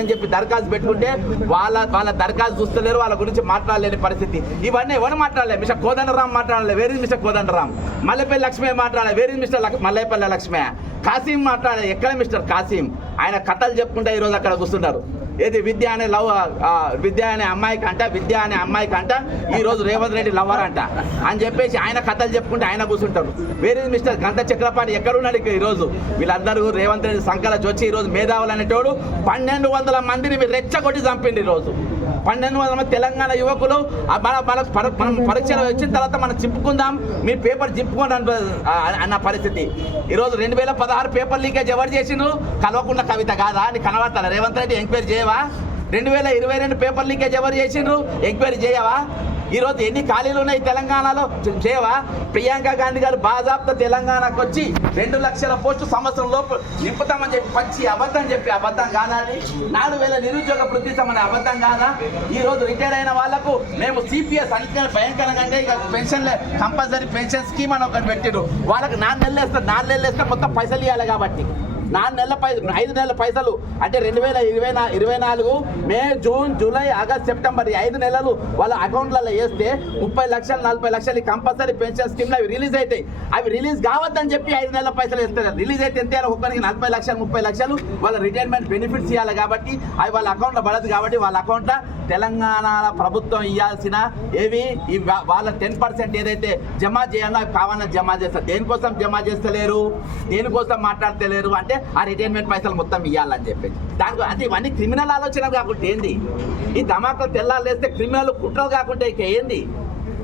అని చెప్పి దరఖాస్తు పెట్టుకుంటే వాళ్ళ వాళ్ళ దరఖాస్తు చూస్తలేరు వాళ్ళ గురించి మాట్లాడలేని పరిస్థితి. ఇవన్నీ ఎవరు మాట్లాడలేదు మిస్టర్ కోదండరామ్ మాట్లాడలేదు వేరే మిస్టర్ కోదండరామ్. మల్లెపల్లి లక్ష్మి మాట్లాడలేదు వేరే మిస్టర్ లక్ష్ మల్లెపల్లి లక్ష్మి కాసిం మాట్లాడలేదు ఎక్కడ మిస్టర్ కాసిం? ఆయన కథలు చెప్పుకుంటే ఈరోజు అక్కడ కూర్చున్నారు ఏది విద్య అనే లవ్ విద్య అనే అమ్మాయికి అంట విద్య అనే అమ్మాయికి అంట ఈరోజు రేవంత్ రెడ్డి లవ్వర్ అంట. అని చెప్పేసి ఆయన కథలు చెప్పుకుంటే ఆయన కూర్చుంటారు. వేరే మిస్టర్ గంట చక్రపాణి ఎక్కడున్నాడు ఇక్కడ ఈరోజు? వీళ్ళందరూ రేవంత్ రెడ్డి సంకల వచ్చి ఈరోజు మేధావులు అనేటోడు పన్నెండు వందల మందిని మీరు రెచ్చగొట్టి చంపిండి ఈరోజు. పన్నెండు వందల మంది తెలంగాణ యువకులు మన మన పర- మనం పరీక్షలు వచ్చిన తర్వాత మనం చింపుకుందాం మీ పేపర్ చింపుకోండి అన్న పరిస్థితి. ఈరోజు రెండు వేల పదహారు పేపర్ లీకేజ్ ఎవరు చేసిండ్రు? కలవకుండా కవిత కాదా అని కనబడతారా. రేవంత్ రెడ్డి ఎంక్వైరీ చేయవా? రెండు వేల ఇరవై రెండు పేపర్ లీకేజ్ ఎవరు చేసిండ్రు? ఎంక్వైరీ చేయవా? ఈరోజు ఎన్ని ఖాళీలు ఉన్నాయి తెలంగాణలో? చే- చేయవా? ప్రియాంక గాంధీ గారు బాజాబ్తా తెలంగాణకు వచ్చి రెండు లక్షల పోస్టు సంవత్సరం లోపు నింపుతామని చెప్పి పచ్చి అబద్ధం చెప్పి అబద్ధం కాదా అది? నాలుగు వేల నిరుద్యోగ వృద్ధిస్తామని అబద్ధం కాదా? ఈ రోజు రిటైర్ అయిన వాళ్ళకు మేము సిపిఎస్ అంతే భయంకరంగా అంటే ఇక పెన్షన్ కంపల్సరీ పెన్షన్ స్కీమ్ అని ఒకటి పెట్టిరు వాళ్ళకి నాలుగు నెలలు వేస్తే నాలుగు నెలలు వేస్తే మొత్తం పైసలు ఇవ్వాలి కాబట్టి. నాలుగు నెలల పై ఐదు నెలల పైసలు అంటే రెండు వేల ఇరవై నా ఇరవై నాలుగు May June July August September ఐదు నెలలు వాళ్ళ అకౌంట్లలో వేస్తే ముప్పై లక్షలు నలభై లక్షలు కంపల్సరీ పెన్షన్ స్కీమ్లు అవి రిలీజ్ అవుతాయి. అవి రిలీజ్ కావద్దని చెప్పి ఐదు నెలల పైసలు వేస్తారు. రిలీజ్ అయితే ఎంత ఒక్కరికి నలభై లక్షలు ముప్పై లక్షలు. వాళ్ళ రిటైర్మెంట్ బెనిఫిట్స్ ఇవ్వాలి కాబట్టి అవి వాళ్ళ అకౌంట్లో పడదు కాబట్టి వాళ్ళ అకౌంట్లో తెలంగాణ ప్రభుత్వం ఇవ్వాల్సిన ఏవి? వాళ్ళ టెన్ పర్సెంట్ ఏదైతే జమ చేయాలో అవి కావాలని జమ చేస్తారు. దేనికోసం జమ చేస్తలేరు? దేనికోసం మాట్లాడతలేరు? అంటే ఆ రిటైర్మెంట్ పైసలు మొత్తం ఇవ్వాలని చెప్పి దానికి అంటే ఇవన్నీ క్రిమినల్ ఆలోచన కాకుండా ఏంది? ఈ ధమాకులు తెల్లాలు వేస్తే క్రిమినల్ కుట్రలు కాకుండా ఇక ఏంది?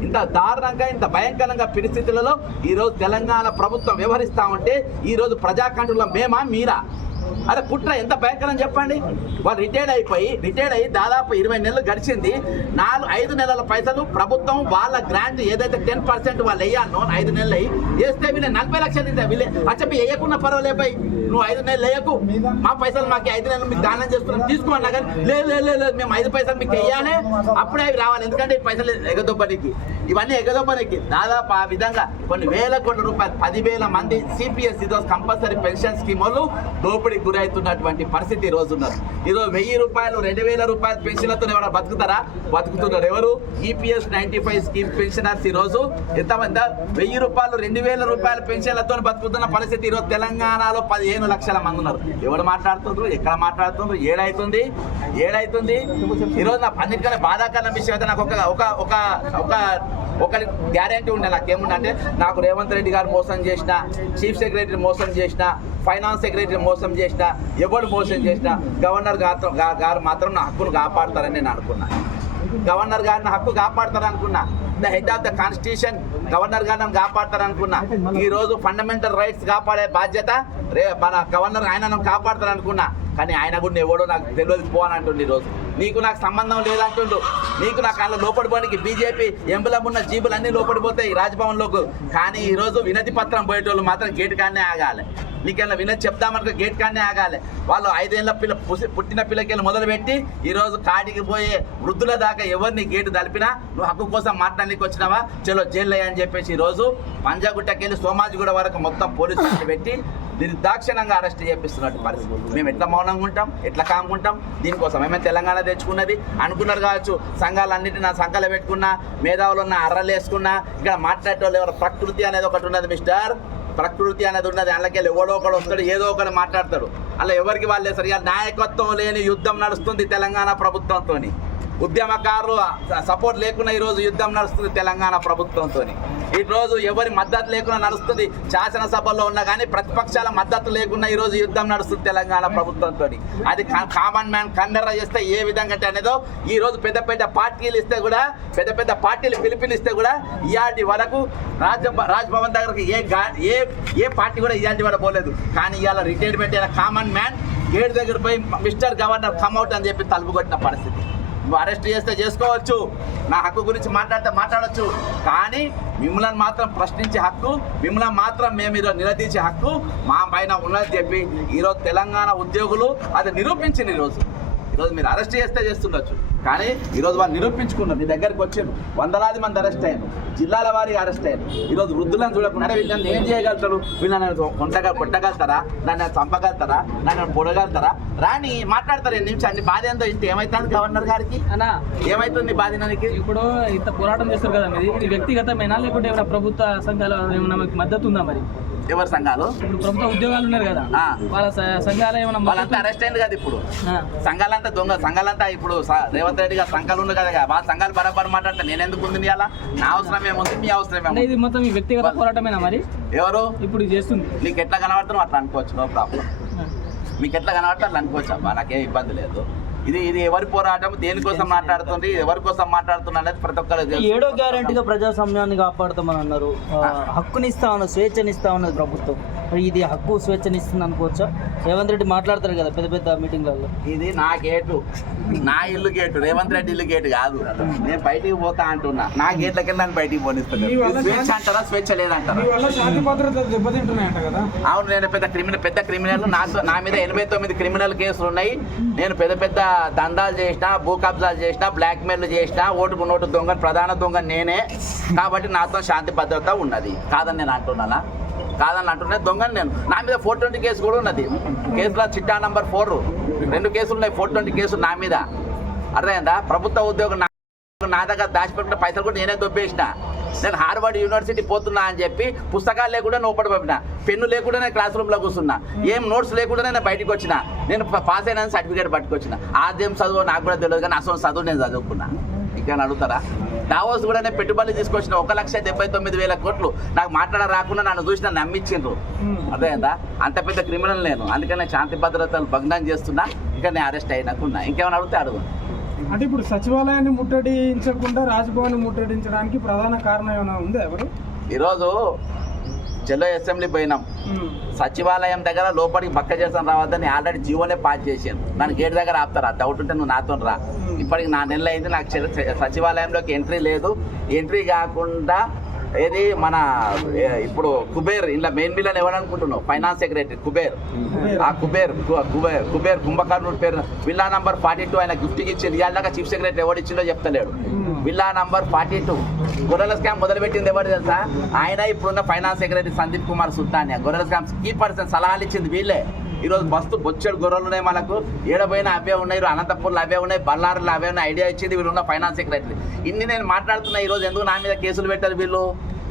ఇంత దారుణంగా ఇంత భయంకరంగా పరిస్థితులలో ఈరోజు తెలంగాణ ప్రభుత్వం వ్యవహరిస్తా ఉంటే ఈరోజు ప్రజాకంఠంలో మేమా మీరా? అరే కుట్ర ఎంత భయంకరం చెప్పండి. వాళ్ళు రిటైర్డ్ అయిపోయి రిటైర్డ్ అయ్యి దాదాపు ఇరవై నెలలు గడిచింది. నాలుగు ఐదు నెలల పైసలు ప్రభుత్వం వాళ్ళ గ్రాంట్ ఏదైతే టెన్ పర్సెంట్ వాళ్ళు వేయాలనో ఐదు నెలలు అయ్యి వేస్తే వీళ్ళు నలభై లక్షలు ఇస్తే వీళ్ళు అచ్చపి వేయకుండా పర్వాలేపోయి నువ్వు ఐదు నెలలు లేకు మా పైసలు మాకు ఐదు నెలలు మీకు దానం చేస్తున్నాం. తీసుకోండి కానీ లేదు లేదు లేదు మేము ఐదు పైసలు మీకు వెయ్యాలి అప్పుడే అవి రావాలి. ఎందుకంటే ఈ పైసలు ఎగదొబ్బనికి. ఇవన్నీ ఎగదొబ్బనికి. దాదాపు ఆ విధంగా కొన్ని వేల కోట్ల రూపాయలు పదివేల మంది సిపిఎస్ ఈరోజు కంపల్సరీ పెన్షన్ స్కీమ్ వాళ్ళు దోపిడీకి గురవుతున్నటువంటి పరిస్థితి ఈ రోజు ఉన్నారు ఈరోజు వెయ్యి రూపాయలు రెండు వేల రూపాయల పెన్షన్లతో ఎవరైనా బతుకుతారా? బతుకుతున్నారు ఎవరు? EPS ninety five scheme pensioners ఈ రోజు. ఎంతమంది? వెయ్యి రూపాయలు రెండు వేల రూపాయల పెన్షన్లతో బతుకుతున్న పరిస్థితి ఈరోజు తెలంగాణలో పదిహేను లక్షల మంది ఉన్నారు. ఎవరు మాట్లాడుతుండ్రు? ఎక్కడ మాట్లాడుతుండ్రు? ఏడైతుంది? ఏడైతుంది? ఈరోజు నా అన్నిటికన్నా బాధాకరణ విషయం అయితే నాకు ఒక ఒక ఒక ఒక ఒకటి గ్యారంటీ ఉండే అంటే నాకు రేవంత్ రెడ్డి గారు మోసం చేసిన చీఫ్ సెక్రటరీ మోసం చేసిన ఫైనాన్స్ సెక్రటరీ మోసం చేసిన ఎవరు మోసం చేసిన గవర్నర్ గారు గారు మాత్రం నా హక్కును కాపాడతారని నేను అనుకున్నా. గవర్నర్ గారిని హక్కు కాపాడతారు అనుకున్నా the head of the constitution గవర్నర్గా నన్ను కాపాడతారు అనుకున్నా ఈ రోజు ఫండమెంటల్ రైట్స్ కాపాడే బాధ్యత రే మన గవర్నర్ ఆయన నన్ను కాపాడతారు అనుకున్నా కానీ ఆయన కూడా ఎవడో నాకు తెలియదు పో అని ఈరోజు నీకు నాకు సంబంధం లేదంటుండు. నీకు నాకు అందులో లోపడిపోనికి బీజేపీ ఎంబలం ఉన్న జీబులు అన్నీ లోపడిపోతాయి రాజ్భవన్లోకి. కానీ ఈరోజు వినతి పత్రం పోయేటోళ్ళు మాత్రం గేట్ కానీ ఆగాలి. నీకెళ్ళ వినతి చెప్దామనుకో గేట్ కాడనే ఆగాలి. వాళ్ళు ఐదేళ్ళ పిల్ల పుట్టిన పిల్లకెళ్ళి మొదలుపెట్టి ఈరోజు కాడికి పోయే వృద్ధుల దాకా ఎవరిని గేటు తలిపినా నువ్వు హక్కు కోసం మాట్లాడడానికి వచ్చినావా? చలో జైల్లో అని చెప్పేసి ఈరోజు పంజాగుట్టకెళ్ళి సోమాజిగూడ వరకు మొత్తం పోలీసులు పెట్టి నిర్దాక్షిణంగా అరెస్ట్ చేపిస్తున్నట్టు పరిస్థితి. మేము ఎట్లా మౌనంగా ఉంటాం? ఎట్లా కాముకుంటాం దీనికోసం ఏమైనా తెలంగాణ తెచ్చుకున్నది? అనుకున్నారు కావచ్చు. సంఘాలన్నిటి నా సంఘాలు పెట్టుకున్నా మేధావులు ఉన్న అర్రలు వేసుకున్నా ఇక్కడ మాట్లాడేటోళ్ళు ఎవరు ప్రకృతి అనేది ఒకటి ఉన్నది మిస్టర్ ప్రకృతి అనేది ఉన్నది అందులోకి ఎవడో ఒకడు వస్తాడు ఏదో ఒకడు మాట్లాడతాడు అలా ఎవరికి వాళ్ళే సరిగా నాయకత్వం లేని యుద్ధం నడుస్తుంది తెలంగాణ ప్రభుత్వంతో ఉద్యమకారులు సపోర్ట్ లేకుండా ఈరోజు యుద్ధం నడుస్తుంది తెలంగాణ ప్రభుత్వంతో ఈరోజు ఎవరి మద్దతు లేకుండా నడుస్తుంది శాసనసభలో ఉన్నా కానీ ప్రతిపక్షాల మద్దతు లేకుండా ఈ రోజు యుద్ధం నడుస్తుంది తెలంగాణ ప్రభుత్వంతో అది కా- కామన్ మ్యాన్ కండర చేస్తే ఏ విధంగా అంటే అనేదో ఈ రోజు పెద్ద పెద్ద పార్టీలు ఇస్తే కూడా పెద్ద పెద్ద పార్టీలు పిలుపునిస్తే కూడా ఇయాటి వరకు రాజ్య రాజ్భవన్ దగ్గరకు ఏ ఏ ఏ పార్టీ కూడా ఇయాటి వరకు పోలేదు. కానీ ఇవాళ రిటైర్మెంట్ అయిన కామన్ మ్యాన్ గేట్ దగ్గర పోయి మిస్టర్ గవర్నర్ కమ్అవుట్ అని చెప్పి తలుపు కొట్టిన పరిస్థితి. అరెస్ట్ చేస్తే చేసుకోవచ్చు. నా హక్కు గురించి మాట్లాడితే మాట్లాడచ్చు. కానీ మిమ్మల్ని మాత్రం ప్రశ్నించే హక్కు మిమ్మల్ని మాత్రం మేము ఈరోజు నిలదీసే హక్కు మా పైన ఉన్నది చెప్పి ఈరోజు తెలంగాణ ఉద్యోగులు అది నిరూపించింది ఈరోజు. ఈరోజు మీరు అరెస్ట్ చేస్తే చేస్తుండొచ్చు. కానీ ఈరోజు వాళ్ళు నిరూపించుకున్నారు నీ దగ్గరికి వచ్చారు వందలాది మంది అరెస్ట్ అయ్యారు. జిల్లాల వారి అరెస్ట్ అయ్యారు. ఈరోజు వృద్ధులను చూడకుండా "అరే, వీళ్ళని ఏం చేయగలుగుతారు? వీళ్ళని కొంటగా కొట్టగలుగుతారా నన్ను చంపగలుగుతారా? నన్ను పొడగలుగుతారా? రాని మాట్లాడతారు ఎన్ని నిమిషం అన్ని బాధ ఏందో ఇంత ఏమైతుంది గవర్నర్ గారికి? అన్నా ఏమైతుంది బాధ నాకు ఇప్పుడు ఇంత పోరాటం చేస్తారు కదా మీది ఇది వ్యక్తిగతమేనా? లేకుంటే ఏమైనా ప్రభుత్వ సంఘాల ఏమైనా మద్దతు ఉందా మరి? ఎవరు సంఘాలు? ఇప్పుడు ప్రభుత్వ ఉద్యోగాలు ఉన్నారు కదా. వాళ్ళ సంఘాల ఏమైనా వాళ్ళంతా అరెస్ట్ అయింది కదా ఇప్పుడు. సంఘాలంతా దొంగ సంఘాలంతా ఇప్పుడు స- రేవంత్ రెడ్డి గారు సంఘాలు ఉంది కదా వాళ్ళ సంఘాలు బరాబర్ మాట్లాడతా నేను ఎందుకు ఉంది అలా నా అవసరం ఏముంది? మీ అవసరం ఏముంది? ఇది మొత్తం మీ వ్యక్తిగత పోరాటమేనా మరి? ఎవరు? ఇప్పుడు చేస్తుంది. నీకు ఎట్లా కనబడుతున్నావు అట్లా అనుకోవచ్చు నో ప్రాబ్లం. మీకు ఎట్లా కనబడితే అట్లా అనుకోవచ్చు అబ్బా నాకేం ఇబ్బంది లేదు. ఇది ఇది ఎవరి పోరాటం? దేనికోసం మాట్లాడుతుంది? ఎవరి కోసం మాట్లాడుతున్నా అనేది ప్రతి ఒక్కరు. ఏడో గ్యారంటీగా ప్రజాస్వామ్యాన్ని కాపాడుతామని అన్నారు. హక్కునిస్తా ఉన్నది స్వేచ్ఛనిస్తా ఉన్నది ప్రభుత్వం. ఇది హక్కు స్వేచ్ఛనిస్తుంది అనుకోవచ్చా? రేవంత్ రెడ్డి మాట్లాడతారు కదా పెద్ద పెద్ద మీటింగ్లలో. ఇది నా గేటు. నా ఇల్లు గేటు. రేవంత్ రెడ్డి ఇల్లు గేటు కాదు. నేను బయటికి పోతా అంటున్నా. నా గేట్ల కింద నన్ను బయటికి పోనిస్తాను మీ వల్ల స్వేచ్ఛ అంటారా స్వేచ్ఛ లేదంటారా? అవును నేను పెద్ద క్రిమినల్ పెద్ద క్రిమినల్. నాతో నా మీద ఎనభై తొమ్మిది క్రిమినల్ కేసులు ఉన్నాయి. నేను పెద్ద పెద్ద దందాలు చేసిన భూ కబ్జాలు చేసిన బ్లాక్ మెయిల్ చేసిన ఓటుకు నోటు దొంగ ప్రధాన దొంగ నేనే. కాబట్టి నాతో శాంతి భద్రత ఉన్నది. కాదని నేను అంటున్నానా? కాదని అంటున్నా దొంగని నేను. నా మీద ఫోర్ ట్వంటీ కేసు కూడా ఉన్నది. కేసులో చిట్టా నంబర్ ఫోర్ రెండు కేసులు ఉన్నాయి ఫోర్ ట్వంటీ కేసు నా మీద. అర్థమైందా? ప్రభుత్వ ఉద్యోగం నా దగ్గర దాచిపెట్టిన పైసలు కూడా నేనే దొబ్బేసిన. నేను హార్వర్డ్ యూనివర్సిటీ పోతున్నా అని చెప్పి పుస్తకాలు లేకుండా నువ్వు పంపిన. పెన్ను లేకుండా నేను క్లాస్ రూమ్లో కూర్చున్నా. ఏం నోట్స్ లేకుండా నేను బయటకు వచ్చిన. నేను పాస్ అయిన సర్టిఫికేట్ పట్టుకొచ్చిన. ఆద్యం చదువు నాకు కూడా తెలియదు కానీ అసలు చదువు నేను చదువుకున్నా. ఇంకేమైనా అడుగుతారా? దావోస్ కూడా నేను పెట్టుబడులు తీసుకొచ్చిన ఒక లక్ష డెబ్బై తొమ్మిది వేల కోట్లు. నాకు మాట్లాడ రాకుండా నన్ను చూసి నన్ను నమ్మించిండ్రు. అదేందా అంత పెద్ద క్రిమినల్ నేను. అందుకని శాంతి భద్రతలు భగ్నం చేస్తున్నా. ఇంకా నేను అరెస్ట్ అయినాకున్నా ఇంకేమైనా అడిగితే అడుగు. అంటే ఇప్పుడు సచివాలయాన్ని ముట్టడించకుండా రాజ్భవన్ ముట్టడించడానికి ప్రధాన కారణం ఏమైనా ఉందా ఎవరు? ఈరోజు చెల్లో అసెంబ్లీ పోయినాం. సచివాలయం దగ్గర లోపలికి పక్క చేసాను రావద్దని ఆల్రెడీ జీవోనే పాస్ చేశాను నన్ను గేట్ దగ్గర ఆపుతారా? డౌట్ ఉంటే నువ్వు నాతో రా. ఇప్పటికి నా నెల అయింది నాకు సచివాలయంలోకి ఎంట్రీ లేదు. ఎంట్రీ కాకుండా ఏది? మన ఇప్పుడు కుబేర్ ఇలా మెయిన్ బిల్లని ఎవరనుకుంటున్నావు ఫైనాన్స్ సెక్రటరీ కుబేర్. ఆ కుబేర్ కుబేర్ కుబేర్ కుంభకర్ణుడి పేరు విల్లా నంబర్ ఫార్టీ టూ ఆయన గిఫ్ట్కి ఇచ్చింది. ఇవాళ దాకా చీఫ్ సెక్రటరీ ఎవరు ఇచ్చిండో చెప్తలేడు. Villa number forty two. గొర్రెల స్కామ్ మొదలుపెట్టింది ఎవరు తెలుసా? ఆయన ఇప్పుడున్న ఫైనాన్స్ సెక్రటరీ సందీప్ కుమార్ సుల్తానియా. గొర్రెల స్కామ్ కీ పర్సన్ సలహాలు ఇచ్చింది వీళ్ళే. ఈరోజు మస్తు బొచ్చెడు గొర్రెలు ఉన్నాయి మనకు. ఏడబోయిన అవే ఉన్నాయి ఈరోజు అనంతపూర్లో అవే ఉన్నాయి బళ్ళారులో అవే ఉన్నాయి ఐడియా ఇచ్చేది వీళ్ళు ఉన్న ఫైనాన్స్ సెక్రటరీ. ఇన్ని నేను మాట్లాడుతున్నా ఈరోజు ఎందుకు నా మీద కేసులు పెట్టారు వీళ్ళు?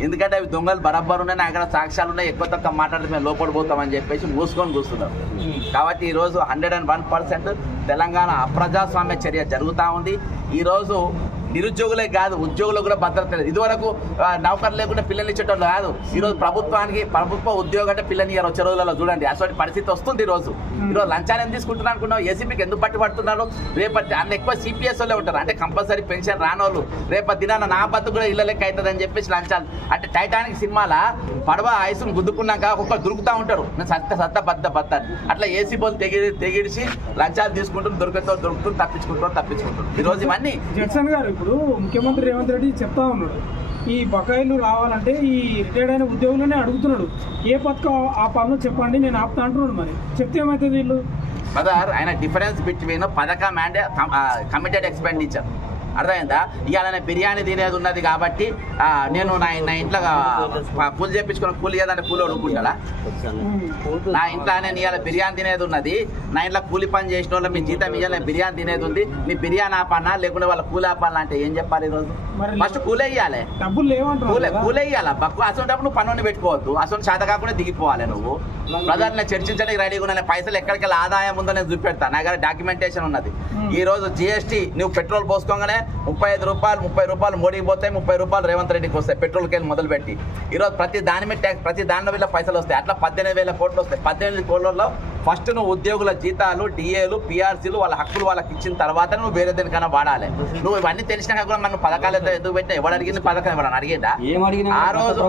ఎందుకంటే అవి దొంగలు బరబ్బరు ఉన్నాయి నా దగ్గర సాక్ష్యాలు ఉన్నాయి ఎక్కువ తక్కువ మాట్లాడితే మేము లోపడిపోతామని చెప్పేసి మూసుకొని కూర్చున్నారు. కాబట్టి ఈరోజు hundred and one percent Telangana అప్రజాస్వామ్య చర్య జరుగుతూ ఉంది. ఈరోజు నిరుద్యోగులే కాదు ఉద్యోగులకు కూడా భద్రత లేదు. ఇదివరకు నౌకర్లు లేకుండా పిల్లల్ని ఇచ్చేటోళ్ళు కాదు. ఈరోజు ప్రభుత్వానికి ప్రభుత్వ ఉద్యోగం అంటే పిల్లని ఇయ్యారు వచ్చే రోజులలో చూడండి. అటువంటి పరిస్థితి వస్తుంది ఈరోజు. ఈరోజు లంచాన్ని ఎందుకు తీసుకుంటున్నా అనుకున్నావు? ఏసీపీకి ఎందుకు పట్టుబడుతున్నారు? రేపటి అన్న ఎక్కువ సిపిఎస్ వాళ్ళే ఉంటారు. అంటే కంపల్సరీ పెన్షన్ రానోళ్ళు. రేపటి దినాన నా బతుకు కూడా ఇళ్ళ లెక్క అవుతుందని చెప్పేసి లంచాలు. అంటే టైటానిక్ సినిమాల? పడవ ఐసును గుద్దుకున్నాక ఒక్కొక్కరు దొరుకుతూ ఉంటారు. నేను సత్త సత్త బద్ద బద్ద అట్లా ఏసీ బోల్ తెగి తెగిడిచి లంచాలు తీసుకుంటూ దొరుకుతూ దొరుకుతూ తప్పించుకుంటారు తప్పించుకుంటారు ఈరోజు ఇవన్నీ జడ్సన్ గారు ఇప్పుడు ముఖ్యమంత్రి రేవంత్ రెడ్డి చెప్తా ఉన్నాడు. ఈ బకాయిలు రావాలంటే ఈ రిటైర్డ్ అయిన ఉద్యోగులనే అడుగుతున్నాడు. ఏ పథకం ఆ పనులు చెప్పండి నేను ఆపుతా అంటున్నాడు మరి. చెప్తే ఏమవుతుంది వీళ్ళు? బ్రదర్ ఆయన డిఫరెన్స్ బిట్వీన్ పథకం అండ్ కమిటెడ్ ఎక్స్పెండిచర్ అర్థమైందా? ఇవాళ బిర్యానీ తినేది ఉన్నది కాబట్టి ఆ, నేను నా నా ఇంట్లో ఆ, కూలి చేపించుకుని కూలి చేయాలంటే కూలి వండుకుంటాడా? నా ఇంట్లో నేను ఇవాళ బిర్యానీ తినేది ఉన్నది. నా ఇంట్లో కూలి పని చేసిన వాళ్ళు మీ జీతం ఇవ్వాలి నేను బిర్యానీ తినేది ఉంది. మీ బిర్యానీ ఆపన్నా లేకుంటే వాళ్ళ కూలి ఆపాలా అంటే ఏం చెప్పాలి ఈరోజు? ఫస్ట్ కూలే ఇవ్వాలి కూలే. కూలే ఇవ్వాలి బక్కు అసలు నువ్వు పనుని పెట్టుకోవద్దు. అసలు చేత కాకుండా దిగిపోవాలి నువ్వు. ప్రజలు నేను చర్చించడానికి రెడీగా ఉన్నా నేను పైసలు ఎక్కడికి వెళ్ళి ఆదాయం ఉందో నేను చూపెడతాను నా దగ్గర డాక్యుమెంటేషన్ ఉన్నది. ఈ రోజు జిఎస్టీ నువ్వు పెట్రోల్ పోసుకోగానే ముప్పై ఐదు రూపాయలు ముప్పై రూపాయలు మోడీకి పోతాయి ముప్పై రూపాయలు రేవంత్ రెడ్డికి వస్తాయి పెట్రోల్కి వెళ్ళి మొదలుపెట్టి. ఈరోజు ప్రతి దాని మీద ట్యాక్స్ ప్రతి దానిలో వీళ్ళ పైసలు వస్తాయి. అట్లా పద్దెనిమిది వేల కోట్లు వస్తాయి. పద్దెనిమిది కోట్లలో ఫస్ట్ నువ్వు ఉద్యోగుల జీతాలు డిఏలు పిఆర్సీలు వాళ్ళ హక్కులు వాళ్ళకి ఇచ్చిన తర్వాత నువ్వు వేరే దేనికైనా వాడాలి. నువ్వు ఇవన్నీ తెలిసినాక కూడా మనం పథకాలు ఎంత ఎందుకు పెట్టినా ఎవడు అడిగింది పథకం? ఎవరైనా అడిగిందా? ఆ రోజు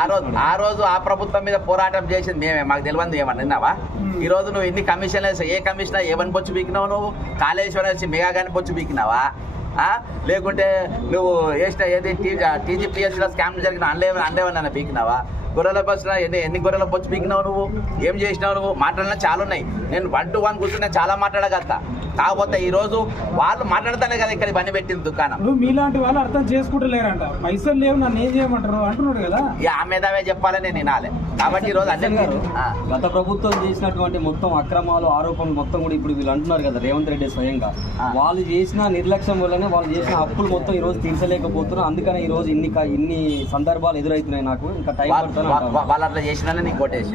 ఆ రోజు ఆ రోజు ఆ ప్రభుత్వం మీద పోరాటం చేసింది మేమే. మాకు తెలియంది ఏమన్నా విన్నావా? ఈ రోజు నువ్వు ఎన్ని కమిషన్లు వేసావు ఏ కమిషనర్? ఏమని బొచ్చు పీకినావు నువ్వు? కాళేశ్వరం వేసి మెగా కానీ బొచ్చు పీకినావా? లేకుంటే నువ్వు వేసిన ఏది టీజీపీఎస్సీలో స్కామ్ జరిగిన అనలేమని అనలేమని పీకినావా? గొర్రెల బస్సు ఎన్ని ఎన్ని గొర్రెల బొచ్చు పీకినావు నువ్వు? ఏం చేసినావు నువ్వు? మాట్లాడినా చాలా ఉన్నాయి నేను వన్ టు వన్ కూర్చుని చాలా మాట్లాడగలుగుతా. కాకపోతే ఈ రోజు వాళ్ళు మాట్లాడతానే కదా ఇక్కడ పని పెట్టింది దుకాణం. మీలాంటి వాళ్ళు అర్థం చేసుకుంటలేరంట. పైసలు లేవు నన్ను ఏం చేయమంటారు అంటున్నాడు కదా. ఇక ఆ మీదవే చెప్పాలని నేను వినాలి. కాబట్టి ఈ రోజు అన్ని. గత ప్రభుత్వం చేసినటువంటి మొత్తం అక్రమాలు ఆరోపణలు మొత్తం కూడా ఇప్పుడు వీళ్ళు అంటున్నారు కదా రేవంత్ రెడ్డి స్వయంగా. వాళ్ళు చేసిన నిర్లక్ష్యం వల్లనే వాళ్ళు చేసిన అప్పులు మొత్తం ఈ రోజు తీర్చలేకపోతున్నారు. అందుకనే ఈ రోజు ఇన్ని ఇన్ని సందర్భాలు ఎదురవుతున్నాయి నాకు. ఇంకా టైం వాళ్ళు అట్లా చేసినా నీకు కొట్టేసి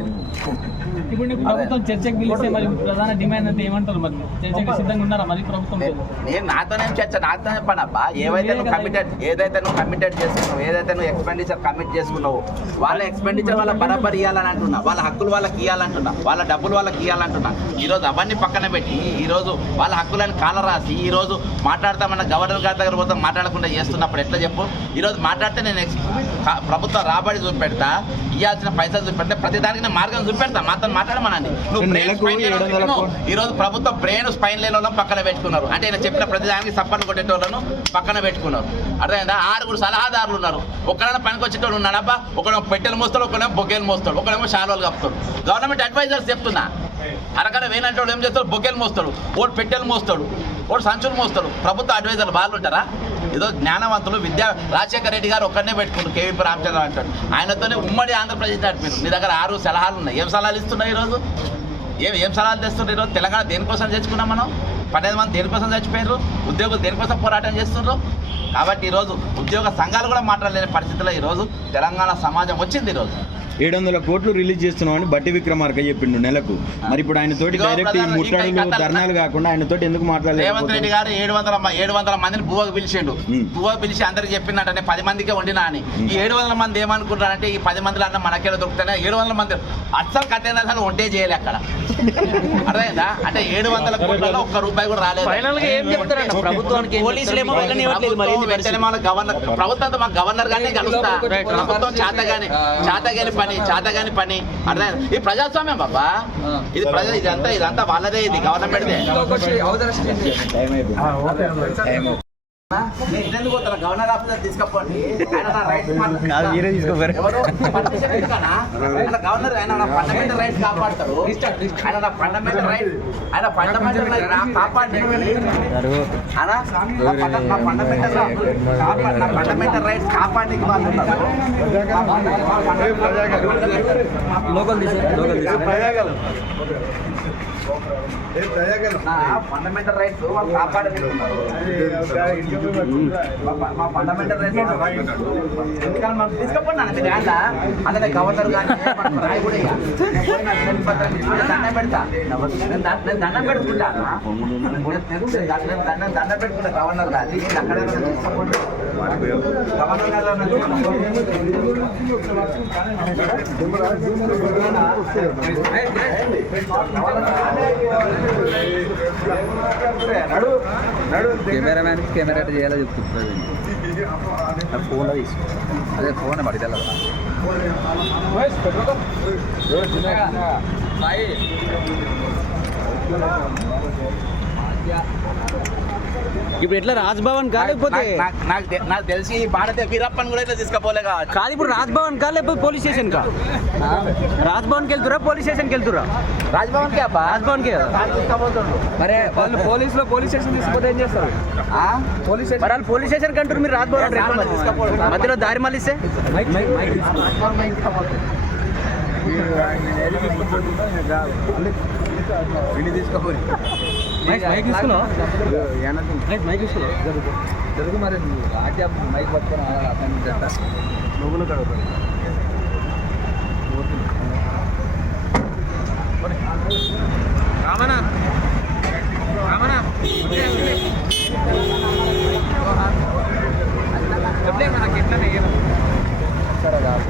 ఇప్పుడు ప్రభుత్వం చర్చకు పిలిస్తే మరి ప్రధాన డిమాండ్ అంటే ఏమంటారు మరి? చర్చకు సిద్ధంగా ఉన్నారా మరి ప్రభుత్వం? నేను నాతోనే చర్చ నాతోనే పని అబ్బా. ఏవైతే నువ్వు కమిటెడ్ ఏదైతే నువ్వు కమిటెడ్ చేసుకున్నావు ఏదైతే నువ్వు ఎక్స్పెండిచర్ కమిట్ చేసుకున్నావు వాళ్ళ ఎక్స్పెండిచర్ వాళ్ళ బరాబర్ ఇవ్వాలని అంటున్నా వాళ్ళ హక్కులు వాళ్ళకి ఇవ్వాలంటున్నా వాళ్ళ డబ్బులు వాళ్ళకి ఇవ్వాలంటున్నా ఈ రోజు అవన్నీ పక్కన పెట్టి ఈ రోజు వాళ్ళ హక్కులను కాల రాసి ఈ రోజు మాట్లాడతామన్న గవర్నర్ గారి దగ్గర పోతాం మాట్లాడకుండా చేస్తున్నప్పుడు ఎట్లా చెప్పు? ఈ రోజు మాట్లాడితే నేను ప్రభుత్వ రాబడి చూపెడతా ఇవ్వాల్సిన పైసలు చూపెడితే ప్రతి దానికి నేను మార్గం చూపెడతా. మాతో మాట్లాడమనండి. నువ్వు బ్రెయిన్ స్పైన్ లేని వాళ్ళని పెట్టినావు. ఈ రోజు ప్రభుత్వం బ్రెయిన్ స్పైన్ లేని వాళ్ళని పక్కన పెట్టుకున్నారు. అంటే ఆయన చెప్పిన ప్రతి దానికి కొట్టేటోళ్ళను పక్కన పెట్టుకున్నారు. అర్థమైందా? ఆరుగురు సలహాదారులు ఉన్నారు. ఒకడైనా పనికి వచ్చేటోళ్ళు ఉన్నాడబ్బా ఒకడేమో పెట్టెలు మోస్తాడు ఒకడేమో బొగ్గేలు మోస్తాడు ఒకడేమో శాలువలు కప్పుతాడు గవర్నమెంట్ అడ్వైజర్స్ చెప్తున్నా. అరకర వేనంటే ఏం చేస్తాడు? బొగ్గెలు మోస్తాడు. ఓడు పెట్టెలు మోస్తాడు. ఓడు సంచులు మోస్తాడు. ప్రభుత్వ అడ్వైజర్లు వాళ్ళు ఉంటారా? ఏదో జ్ఞానవంతులు విద్యా రాజశేఖర రెడ్డి గారు ఒక్కడనే పెట్టుకున్నారు కేవీపీ రామచంద్ర అంటాడు. ఆయనతోనే ఉమ్మడి ఆంధ్రప్రదేశ్ నడిపారు నీ దగ్గర ఆరు సలహాలు ఉన్నాయి. ఏం సలహాలు ఇస్తున్నాయి ఈరోజు? ఏం ఏం సలహాలు తెస్తుండ్రు ఈరోజు? తెలంగాణ దేనికోసం తెచ్చుకున్నాం మనం? పన్నెండు మంది దేనికోసం చచ్చిపోయారు ఉద్యోగులు దేనికోసం పోరాటం చేస్తుండ్రు? కాబట్టి ఈరోజు ఉద్యోగ సంఘాలు కూడా మాట్లాడలేని పరిస్థితిలో ఈరోజు తెలంగాణ సమాజం వచ్చింది ఈరోజు. ఏడు వందల కోట్లు రిలీజ్ చేస్తున్నామని బట్టి విక్రమార్క చెప్పిండు నెలకు. మరి ఇప్పుడు ఆయన తోటి డైరెక్ట్ ముట్టడులు ధర్నాలు కాకుండా ఆయన తోటి ఎందుకు రేవంత్ రెడ్డి మాట్లాడలేదు గారు ఏడు వందల ఏడు వందల మందిని బువ్వకు పిలిచిండు. బువ్వకు పిలిచి అందరికి చెప్పిందంటే పది మందికే వండినా అని. ఈ ఏడు వందల మంది ఏమనుకుంటారంటే ఈ పది మందిలో అన్న మనకే దొరుకుతానే ఏడు వందల మంది అస్సలు కట్టేనా అసలు వంటే చేయలే అక్కడ. అర్థమైందా? అంటే ఏడు వందల కోట్లలో ఒక్క రూపాయి కూడా రాలేదు. ఫైనల్గా ఏం చెప్తారంట? ప్రభుత్వానికి ఏం పోలీసులు ఏమో చెప్తారు? వెళ్ళని ఇవ్వట్లేదు మరి ఏంది ప్రభుత్వం వెంటనే మన గవర్నర్ ప్రభుత్వంతో మా గవర్నర్ గారిని కలుస్తా. ప్రభుత్వం చేతగాని చేతగాని పని చేతగాని పని. అర్థం ఈ ప్రజాస్వామ్యం బాబా. ఇది ప్రజా ఇదంతా ఇదంతా వాళ్ళదే ఇది గవర్నమెంట్దే. గవర్నర్ ఆఫీసర్ తీసుకపోండి ఇస్తానా? ఆయన గవర్నర్ ఆయన నా ఫండమెంటల్ రైట్స్ కాపాడతారు ఆయన నా ఫండమెంటల్ రైట్ ఆయన ఫండమెంటల్ రైట్ నా ఫండమెంటల్ నా fundamental rights local local fundamental rights వాళ్ళు. మా ఫండమెంటల్ రైట్స్ ఎందుకంటే మనం అలాగే గవర్నర్ దండం పెడతా నేను దండం పెట్టుకుంటా దండం దండం పెట్టుకుంటా గవర్నర్ అక్కడ తీసుకపోండి గవర్నర్ గారు కెమెరామ్యాన్ కెమెరా ఎట్లా చేయాలో చెప్తుంది ఫోన్లో తీసుకో. అదే ఫోన్ మరి తెలదు ఇప్పుడు ఎట్లా రాజ్భవన్ కా లేకపోతే? నాకు- తెలిసి భారత వీరప్పని కూడా ఇట్లా తీసుకపోలే కాదు. ఇప్పుడు రాజ్భవన్ కా లేకపోతే పోలీస్ స్టేషన్ కా? రాజ్భవన్కి వెళ్తురా పోలీస్ స్టేషన్కి వెళ్తురా రాజ్భవన్కి అబ్బా రాజ్భవన్కి మరి వాళ్ళు పోలీసులో పోలీస్ స్టేషన్ తీసుకుపోతే ఏం చేస్తారు? ఆ? పోలీస్ మరి వాళ్ళు పోలీస్ స్టేషన్ కంటారు మీరు రాజ్భవన్. మధ్యలో దారి మళ్ళిస్తే? విని జరుగు. మరి ఆటే మైక్ పట్టుకొని అతను జట్ట నువ్వులు కడగదు రామనా రామనా మనకి ఎట్లా సరే కాదు